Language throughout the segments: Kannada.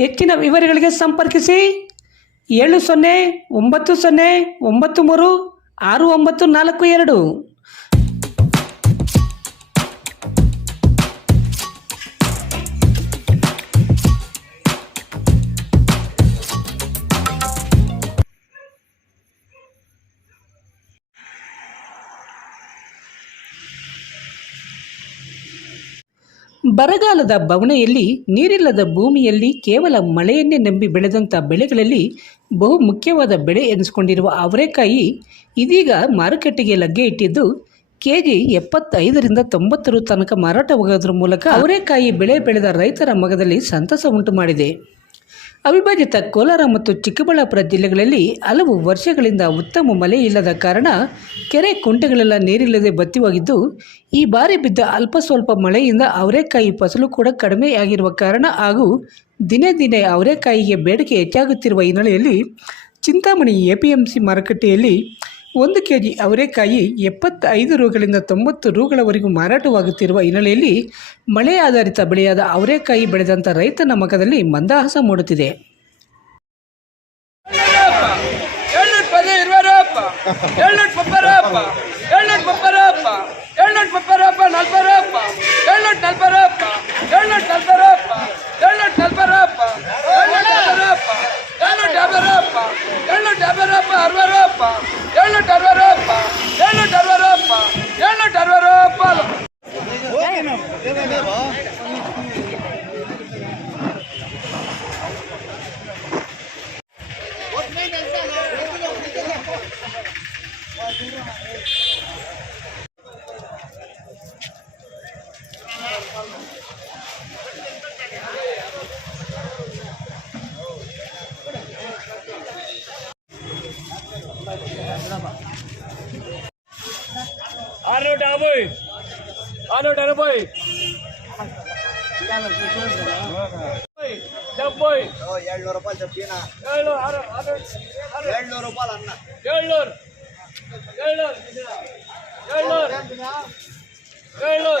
ಹೆಚ್ಚಿನ ವಿವರಗಳಿಗೆ ಸಂಪರ್ಕಿಸಿ ಏಳು ಸೊನ್ನೆ ಒಂಬತ್ತು ಸೊನ್ನೆ ಒಂಬತ್ತು ಮೂರು ಆರು ಒಂಬತ್ತು ನಾಲ್ಕು ಎರಡು. ಬರಗಾಲದ ಬವಣೆಯಲ್ಲಿ, ನೀರಿಲ್ಲದ ಭೂಮಿಯಲ್ಲಿ ಕೇವಲ ಮಳೆಯನ್ನೇ ನಂಬಿ ಬೆಳೆದಂಥ ಬೆಳೆಗಳಲ್ಲಿ ಬಹು ಮುಖ್ಯವಾದ ಬೆಳೆ ಎನಿಸಿಕೊಂಡಿರುವ ಅವರೆಕಾಯಿ ಇದೀಗ ಮಾರುಕಟ್ಟೆಗೆ ಲಗ್ಗೆ ಇಟ್ಟಿದ್ದು ಕೆ ಜಿ ಎಪ್ಪತ್ತೈದರಿಂದ ತೊಂಬತ್ತರ ತನಕ ಮಾರಾಟವಾಗೋದ್ರ ಮೂಲಕ ಅವರೆಕಾಯಿ ಬೆಳೆ ಬೆಳೆದ ರೈತರ ಮಗದಲ್ಲಿ ಸಂತಸ ಉಂಟು ಮಾಡಿದೆ ಅವಿಭಜಿತ ಕೋಲಾರ ಮತ್ತು ಚಿಕ್ಕಬಳ್ಳಾಪುರ ಜಿಲ್ಲೆಗಳಲ್ಲಿ ಹಲವು ವರ್ಷಗಳಿಂದ ಉತ್ತಮ ಮಳೆ ಇಲ್ಲದ ಕಾರಣ ಕೆರೆ ಕುಂಟೆಗಳೆಲ್ಲ ನೀರಿಲ್ಲದೆ ಬತ್ತಿವಾಗಿದ್ದು ಈ ಬಾರಿ ಬಿದ್ದ ಅಲ್ಪ ಸ್ವಲ್ಪ ಮಳೆಯಿಂದ ಅವರೆಕಾಯಿ ಫಸಲು ಕೂಡ ಕಡಿಮೆಯಾಗಿರುವ ಕಾರಣ ಹಾಗೂ ದಿನೇ ದಿನೇ ಅವರೆಕಾಯಿಗೆ ಬೇಡಿಕೆ ಹೆಚ್ಚಾಗುತ್ತಿರುವ ಹಿನ್ನೆಲೆಯಲ್ಲಿ Chintamani A P M C ಮಾರುಕಟ್ಟೆಯಲ್ಲಿ ಒಂದು ಕೆ ಜಿ ಅವರೆಕಾಯಿ ಎಪ್ಪತ್ತೈದು ರೂಗಳಿಂದ ತೊಂಬತ್ತು ರೂಗಳವರೆಗೂ ಮಾರಾಟವಾಗುತ್ತಿರುವ ಹಿನ್ನೆಲೆಯಲ್ಲಿ ಮಳೆ ಆಧಾರಿತ ಬೆಳೆಯಾದ ಅವರೆಕಾಯಿ ಬೆಳೆದಂಥ ರೈತನ ಮಗದಲ್ಲಿ ಮಂದಹಾಸ ಮೂಡುತ್ತಿದೆ. ಎಲ್ಲ ಟರ್ವರಪ್ಪ ಎಲ್ಲ ಟರ್ವರಪ್ಪ ಎಲ್ಲ ಟರ್ವರಪ್ಪ ಎಲ್ಲ ಟರ್ವರಪ್ಪ ಎಲ್ಲ ಟರ್ವರಪ್ಪ ಎಲ್ಲ నాలుగు ఎనభై డెబ్బై ఏడునూరు రూపాయలు చెప్పిన ఏడునూరు రూపాయలు అన్న ఏడునూరు ఏడునూరు ఏడునూరు ఏడునూరు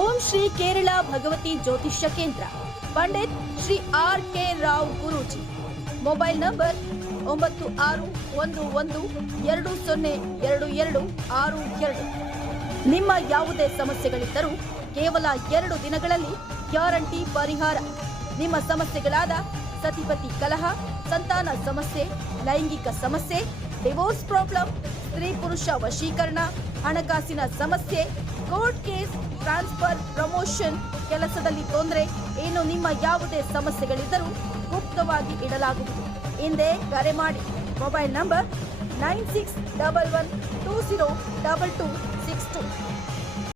ಓಂ ಶ್ರೀ ಕೇರಳ ಭಗವತಿ ಜ್ಯೋತಿಷ್ಯ ಕೇಂದ್ರ. Pandit Shri R K Rao Guruji. Mobile number ಒಂಬತ್ತು ಆರು ಒಂದು ಒಂದು ಎರಡು ಸೊನ್ನೆ ಎರಡು ಎರಡು ಆರು ಎರಡು. ನಿಮ್ಮ ಯಾವುದೇ ಸಮಸ್ಯೆಗಳಿದ್ದರೂ ಕೇವಲ ಎರಡು ದಿನಗಳಲ್ಲಿ ಗ್ಯಾರಂಟಿ ಪರಿಹಾರ. ನಿಮ್ಮ ಸಮಸ್ಯೆಗಳಾದ ಸತಿಪತಿ ಕಲಹ, ಸಂತಾನ ಸಮಸ್ಯೆ, ಲೈಂಗಿಕ ಸಮಸ್ಯೆ, ಡಿವೋರ್ಸ್ ಪ್ರಾಬ್ಲಮ್, ಸ್ತ್ರೀ ಪುರುಷ ವಶೀಕರಣ, ಹಣಕಾಸಿನ ಸಮಸ್ಯೆ, ಕೋರ್ಟ್ ಕೇಸ್, ಟ್ರಾನ್ಸ್ಫರ್, ಪ್ರಮೋಷನ್ ಕೆಲಸದಲ್ಲಿ ತೊಂದರೆ, ಏನು ನಿಮ್ಮ ಯಾವುದೇ ಸಮಸ್ಯೆಗಳಿದ್ದರೂ ಗುಪ್ತವಾಗಿ ಇಡಲಾಗುವುದು. ಹಿಂದೆ ಕರೆ ಮಾಡಿ. Mobile number nine six double one two zero double two six two